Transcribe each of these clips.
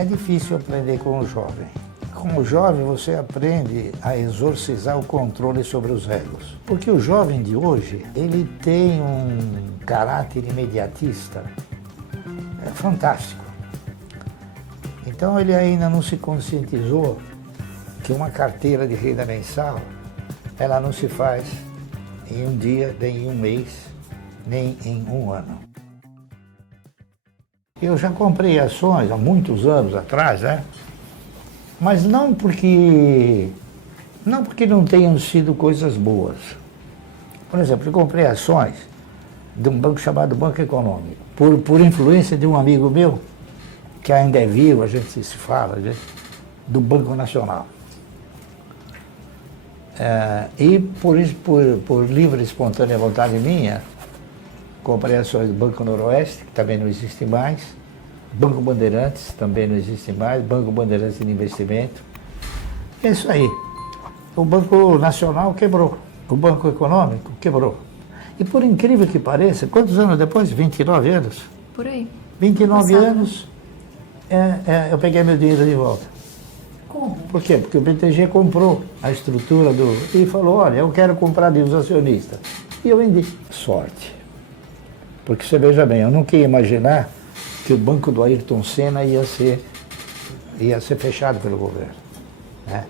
É difícil aprender com o jovem. Com o jovem você aprende a exorcizar o controle sobre os egos. Porque o jovem de hoje, ele tem um caráter imediatista fantástico. Então ele ainda não se conscientizou que uma carteira de renda mensal, ela não se faz em um dia, nem em um mês, nem em um ano. Eu já comprei ações há muitos anos atrás, né? Mas não porque não tenham sido coisas boas. Por exemplo, eu comprei ações de um banco chamado Banco Econômico, por influência de um amigo meu, que ainda é vivo, a gente se fala, do Banco Nacional. E por livre e espontânea vontade minha, comprei ações do Banco Noroeste, que também não existe mais, Banco Bandeirantes, também não existe mais, Banco Bandeirantes de Investimento. É isso aí. O Banco Nacional quebrou, o Banco Econômico quebrou. E por incrível que pareça, quantos anos depois? 29 anos? Por aí. 29 anos, eu peguei meu dinheiro de volta. Como? Por quê? Porque o BTG comprou a estrutura e falou, olha, eu quero comprar dos acionistas. E eu vendi. Sorte. Porque você veja bem, eu nunca ia imaginar que o banco do Ayrton Senna ia ser fechado pelo governo. Né?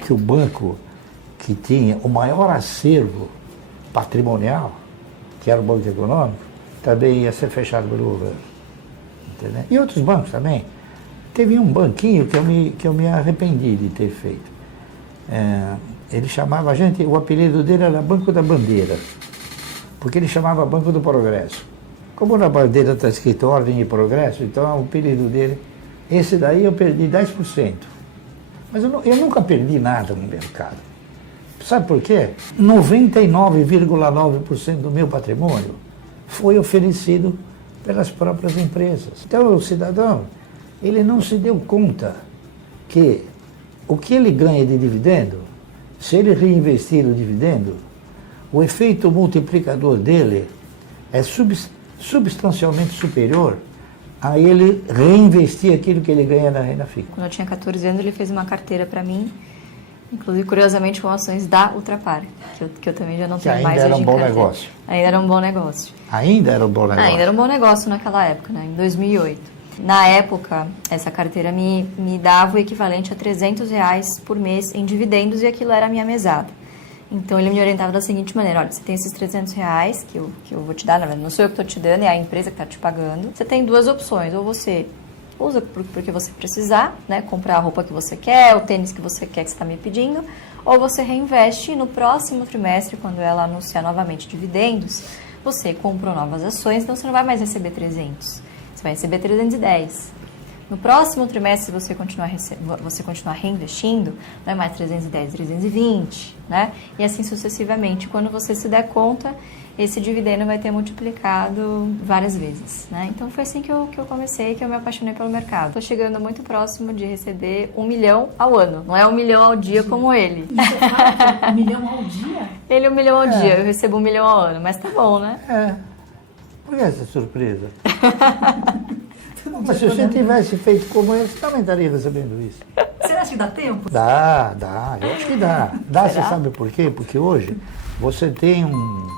Que o banco que tinha o maior acervo patrimonial, que era o Banco Econômico, também ia ser fechado pelo governo. Entendeu? E outros bancos também. Teve um banquinho que eu me arrependi de ter feito. Ele chamava o apelido dele era Banco da Bandeira, porque ele chamava Banco do Progresso. Como na bandeira está escrito Ordem e Progresso, então o apelido dele, esse daí eu perdi 10%. Mas eu nunca perdi nada no mercado. Sabe por quê? 99,9% do meu patrimônio foi oferecido pelas próprias empresas. Então o cidadão, ele não se deu conta que o que ele ganha de dividendo, se ele reinvestir o dividendo, o efeito multiplicador dele é substancialmente superior a ele reinvestir aquilo que ele ganha na renda fixa. Quando eu tinha 14 anos, ele fez uma carteira para mim, inclusive, curiosamente, com ações da Ultrapar, que eu também já não tenho mais. Ainda era um bom negócio. Ainda era um bom negócio. Ainda era um bom negócio? Ainda era um bom negócio naquela época, né? Em 2008. Na época, essa carteira me dava o equivalente a R$300 por mês em dividendos e aquilo era a minha mesada. Então, ele me orientava da seguinte maneira, olha, você tem esses R$300 que eu vou te dar, na verdade, não sou eu que estou te dando, é a empresa que está te pagando. Você tem duas opções, ou você usa porque você precisar, né, comprar a roupa que você quer, o tênis que você quer que você está me pedindo, ou você reinveste e no próximo trimestre, quando ela anunciar novamente dividendos, você comprou novas ações, então você não vai mais receber 300, você vai receber 310. No próximo trimestre, se você continuar reinvestindo, não é mais 310, 320, né? E assim sucessivamente. Quando você se der conta, esse dividendo vai ter multiplicado várias vezes, né? Então foi assim que eu comecei, que eu me apaixonei pelo mercado. Estou chegando muito próximo de receber 1 milhão ao ano. Não é 1 milhão ao dia como ele. E você fala 1 milhão ao dia? Ele 1 milhão ao dia, eu recebo 1 milhão ao ano, mas tá bom, né? Por que essa surpresa? Mas se você tivesse feito como ele, você também estaria recebendo isso. Você acha que dá tempo? Dá, eu acho que dá. Dá, você Será? sabe por quê? Porque hoje você tem um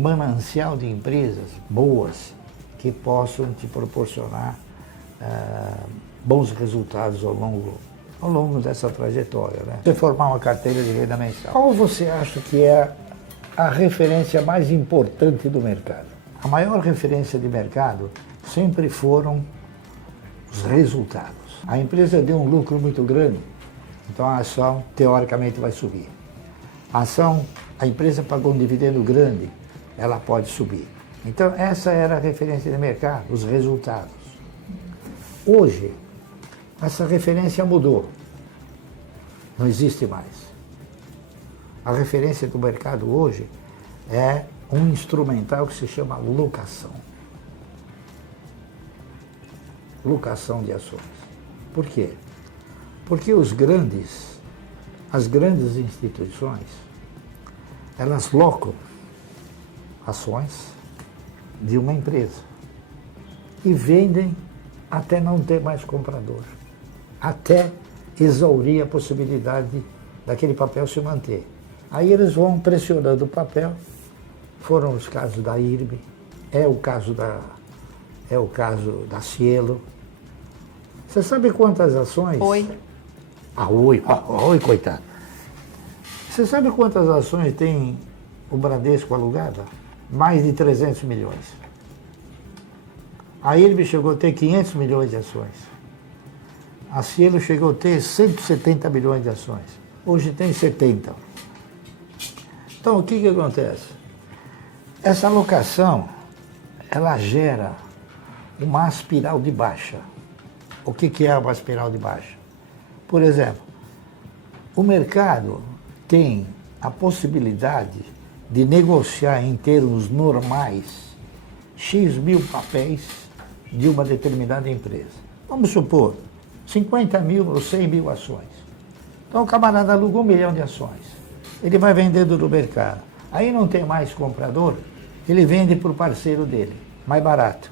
manancial de empresas boas que possam te proporcionar bons resultados ao longo dessa trajetória. Né? Você formar uma carteira de renda mensal. Qual você acha que é a referência mais importante do mercado? A maior referência de mercado sempre foram os resultados. A empresa deu um lucro muito grande, então a ação teoricamente vai subir. A empresa pagou um dividendo grande, ela pode subir. Então essa era a referência de mercado, os resultados. Hoje, essa referência mudou, não existe mais. A referência do mercado hoje é um instrumental que se chama locação. Locação de ações. Por quê? Porque as grandes instituições, elas locam ações de uma empresa e vendem até não ter mais comprador, até exaurir a possibilidade daquele papel se manter. Aí eles vão pressionando o papel, foram os casos da IRB, é o caso da Cielo. Você sabe quantas ações? Oi. Oi, coitado. Você sabe quantas ações tem o Bradesco alugada? Mais de 300 milhões. A IRB chegou a ter 500 milhões de ações. A Cielo chegou a ter 170 milhões de ações. Hoje tem 70. Então, o que acontece? Essa alocação, ela gera uma espiral de baixa. O que é uma espiral de baixa? Por exemplo, o mercado tem a possibilidade de negociar em termos normais X mil papéis de uma determinada empresa. Vamos supor, 50 mil ou 100 mil ações. Então o camarada alugou 1 milhão de ações. Ele vai vendendo no mercado. Aí não tem mais comprador, ele vende para o parceiro dele, mais barato.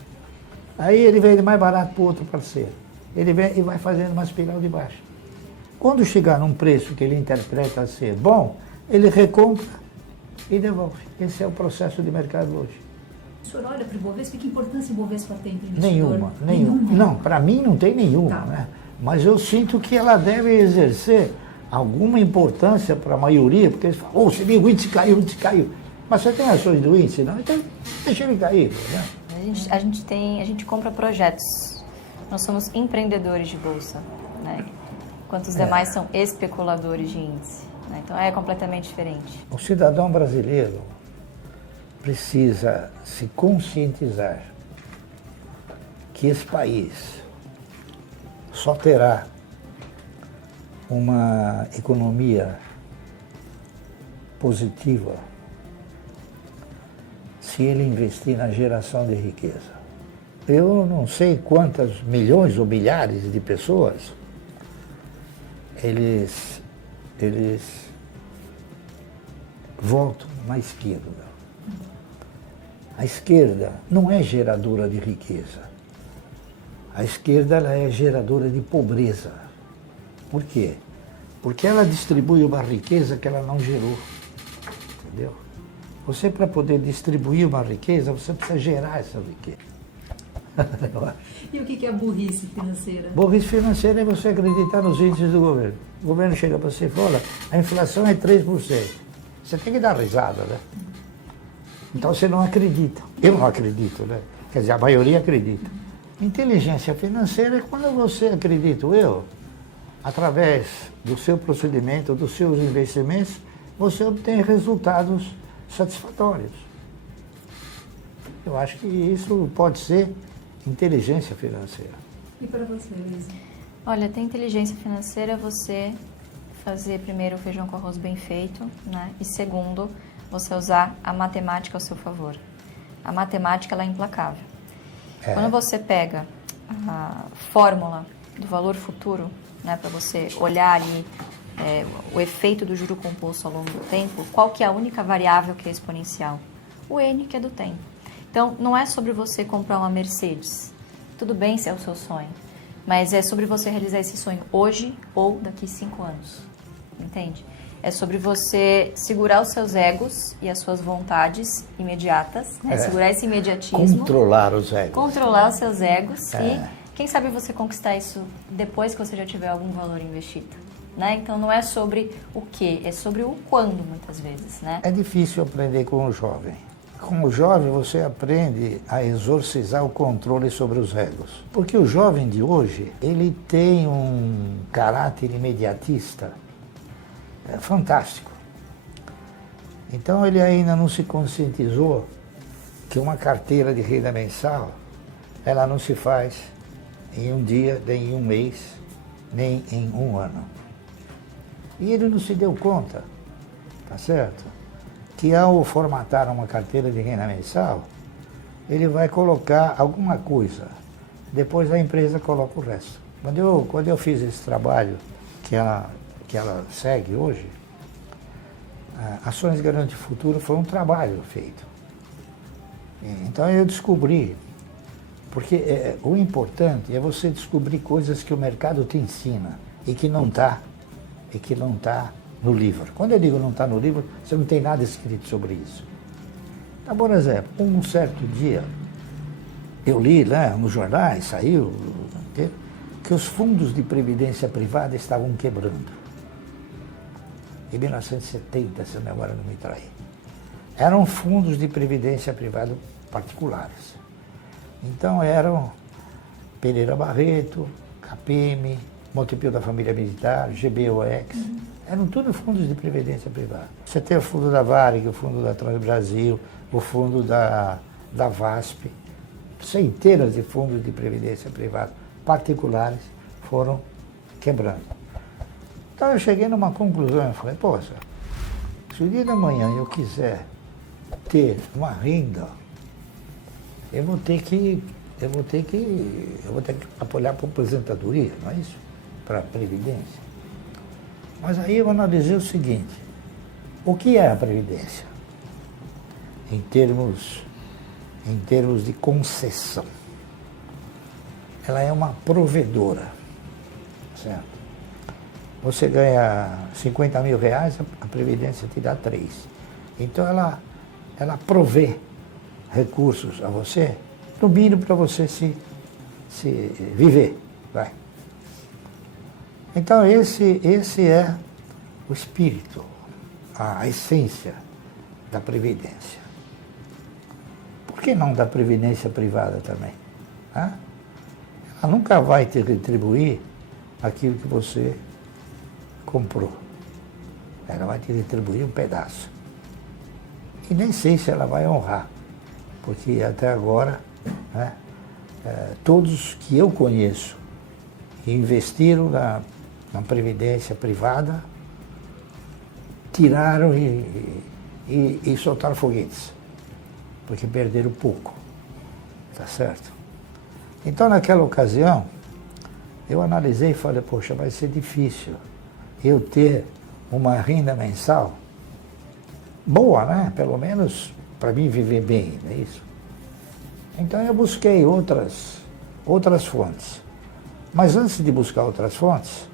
Aí ele vende mais barato para o outro parceiro. Ele vem e vai fazendo uma espiral de baixa. Quando chegar num preço que ele interpreta ser bom, ele recompra e devolve. Esse é o processo de mercado hoje. O senhor olha para o Ibovespa, que importância o Ibovespa tem para o investidor? Nenhuma. Não, para mim não tem nenhuma, Tá. né? Mas eu sinto que ela deve exercer alguma importância para a maioria, porque eles falam, você viu, o índice caiu. Mas você tem ações do índice? Não, então deixa ele cair. Né? A gente compra projetos. Nós somos empreendedores de bolsa, né? Enquanto os demais são especuladores de índice. Né? Então é completamente diferente. O cidadão brasileiro precisa se conscientizar que esse país só terá uma economia positiva se ele investir na geração de riqueza. Eu não sei quantas milhões ou milhares de pessoas eles votam na esquerda. A esquerda não é geradora de riqueza. A esquerda ela é geradora de pobreza. Por quê? Porque ela distribui uma riqueza que ela não gerou. Entendeu? Você, para poder distribuir uma riqueza, você precisa gerar essa riqueza. E o que é burrice financeira? Burrice financeira é você acreditar nos índices do governo. O governo chega para você e fala, a inflação é 3%. Você tem que dar risada, né? Então você não acredita. Eu não acredito, né? Quer dizer, a maioria acredita. Inteligência financeira é quando você, acredito eu, através do seu procedimento, dos seus investimentos, você obtém resultados satisfatórios. Eu acho que isso pode ser inteligência financeira. E para você, Luísa? Olha, ter inteligência financeira é você fazer primeiro o feijão com arroz bem feito, né? E segundo, você usar a matemática ao seu favor. A matemática ela é implacável. Quando você pega a fórmula do valor futuro, né, para você olhar ali o efeito do juro composto ao longo do tempo, qual que é a única variável que é exponencial? O N, que é do tempo. Então, não é sobre você comprar uma Mercedes. Tudo bem se é o seu sonho, mas é sobre você realizar esse sonho hoje ou daqui 5 anos. Entende? É sobre você segurar os seus egos e as suas vontades imediatas, né? Segurar esse imediatismo. Controlar os egos. Controlar os seus egos e, quem sabe, você conquistar isso depois que você já tiver algum valor investido. Né? Então, não é sobre o que, é sobre o quando, muitas vezes. Né? É difícil aprender com o jovem. Com o jovem, você aprende a exorcizar o controle sobre os egos. Porque o jovem de hoje, ele tem um caráter imediatista fantástico. Então, ele ainda não se conscientizou que uma carteira de renda mensal, ela não se faz em um dia, nem em um mês, nem em um ano. E ele não se deu conta, tá certo? Que ao formatar uma carteira de renda mensal, ele vai colocar alguma coisa, depois a empresa coloca o resto. Quando eu fiz esse trabalho que ela segue hoje, Ações Garante Futuro foi um trabalho feito. Então eu descobri Porque o importante é você descobrir coisas que o mercado te ensina e que não está no livro. Quando eu digo não está no livro, você não tem nada escrito sobre isso. Então, por exemplo, um certo dia, eu li lá nos jornais, saiu, que os fundos de previdência privada estavam quebrando. Em 1970, se a memória não me trai. Eram fundos de previdência privada particulares. Então eram Pereira Barreto, KPM, Montepio da Família Militar, GBOX, eram tudo fundos de previdência privada. Você tem o fundo da Varig, o fundo da Transbrasil, o fundo da VASP, centenas de fundos de previdência privada particulares foram quebrando. Então eu cheguei numa conclusão e falei, poxa, se o dia da manhã eu quiser ter uma renda, eu vou ter que apoiar para a aposentadoria, não é isso? Para a Previdência. Mas aí eu analisei o seguinte, o que é a Previdência? Em termos de concessão. Ela é uma provedora, certo? Você ganha 50 mil reais, a Previdência te dá 3. Então ela provê recursos a você, no mínimo para você se viver. Vai. Então esse é o espírito, a essência da Previdência. Por que não da Previdência privada também? Ela nunca vai te retribuir aquilo que você comprou. Ela vai te retribuir um pedaço. E nem sei se ela vai honrar, porque até agora, né, todos que eu conheço que investiram na Previdência privada tiraram e soltaram foguetes, porque perderam pouco, tá certo? Então, naquela ocasião, eu analisei e falei, poxa, vai ser difícil eu ter uma renda mensal boa, né? Pelo menos para mim viver bem, não é isso? Então eu busquei outras fontes. Mas antes de buscar outras fontes,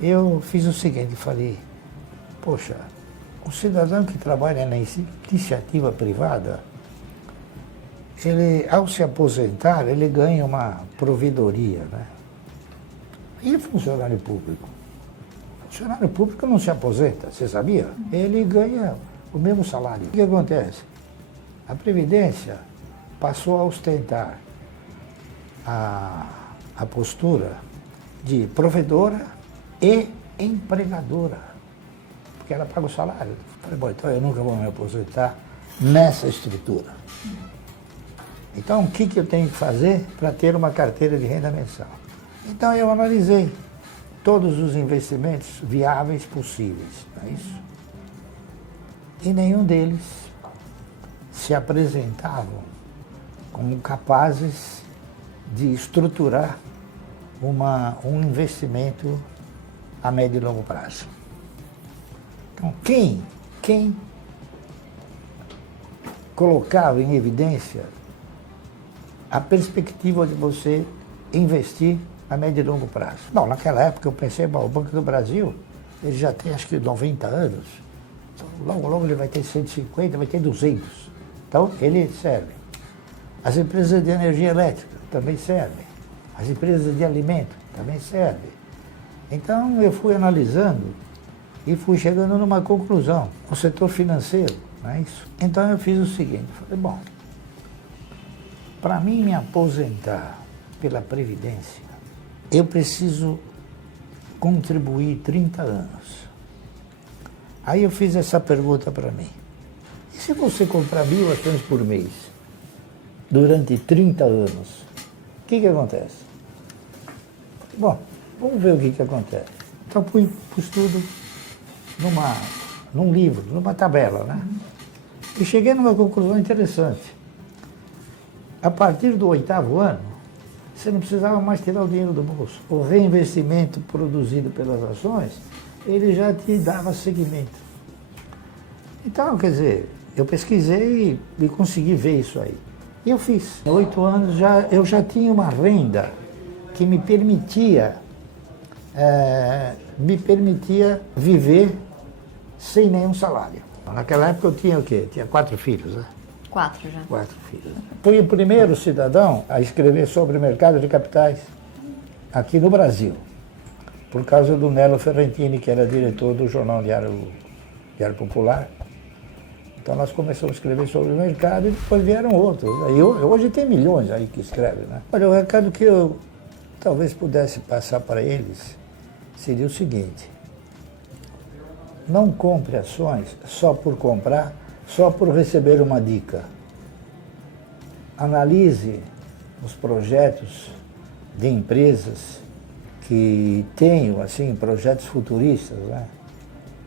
eu fiz o seguinte, falei, poxa, o cidadão que trabalha na iniciativa privada, ele, ao se aposentar, ele ganha uma provedoria, né? E funcionário público? Funcionário público não se aposenta, você sabia? Ele ganha o mesmo salário. O que acontece? A Previdência passou a ostentar a postura de provedora e empregadora, porque ela paga o salário. Eu falei, bom, então eu nunca vou me aposentar nessa estrutura. Então, o que eu tenho que fazer para ter uma carteira de renda mensal? Então, eu analisei todos os investimentos viáveis possíveis, não é isso? E nenhum deles se apresentavam como capazes de estruturar um investimento a médio e longo prazo. Então, quem colocava em evidência a perspectiva de você investir a médio e longo prazo? Bom, naquela época eu pensei, bom, o Banco do Brasil, ele já tem acho que 90 anos, então, logo ele vai ter 150, vai ter 200. Então, ele serve. As empresas de energia elétrica também servem. As empresas de alimento também servem. Então, eu fui analisando e fui chegando numa conclusão. O setor financeiro, não é isso? Então, eu fiz o seguinte, falei, bom, para mim me aposentar pela Previdência, eu preciso contribuir 30 anos. Aí eu fiz essa pergunta para mim. E se você comprar 1.000 ações por mês, durante 30 anos, o que acontece? Bom, vamos ver o que acontece. Então pus tudo num livro, numa tabela, né? E cheguei numa conclusão interessante. A partir do 8º ano, você não precisava mais tirar o dinheiro do bolso. O reinvestimento produzido pelas ações, ele já te dava seguimento. Então, quer dizer, eu pesquisei e consegui ver isso aí. E eu fiz. Há 8 anos eu já tinha uma renda que me permitia viver sem nenhum salário. Naquela época eu tinha o quê? Tinha 4 filhos, né? 4 já. 4 filhos. Fui o primeiro cidadão a escrever sobre o mercado de capitais aqui no Brasil, por causa do Nelo Ferrentini, que era diretor do jornal Diário Popular. Então nós começamos a escrever sobre o mercado e depois vieram outros. Aí hoje tem milhões aí que escrevem, né? Olha, o recado que eu talvez pudesse passar para eles seria o seguinte: não compre ações só por comprar, só por receber uma dica. Analise os projetos de empresas que tenham, assim, projetos futuristas, né?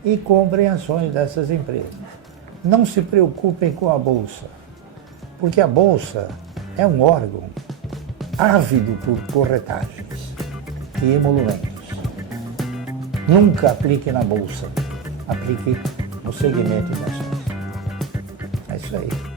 E comprem ações dessas empresas. Não se preocupem com a Bolsa, porque a Bolsa é um órgão ávido por corretagens e emolumentos. Nunca aplique na Bolsa, aplique no segmento de ações. É isso aí.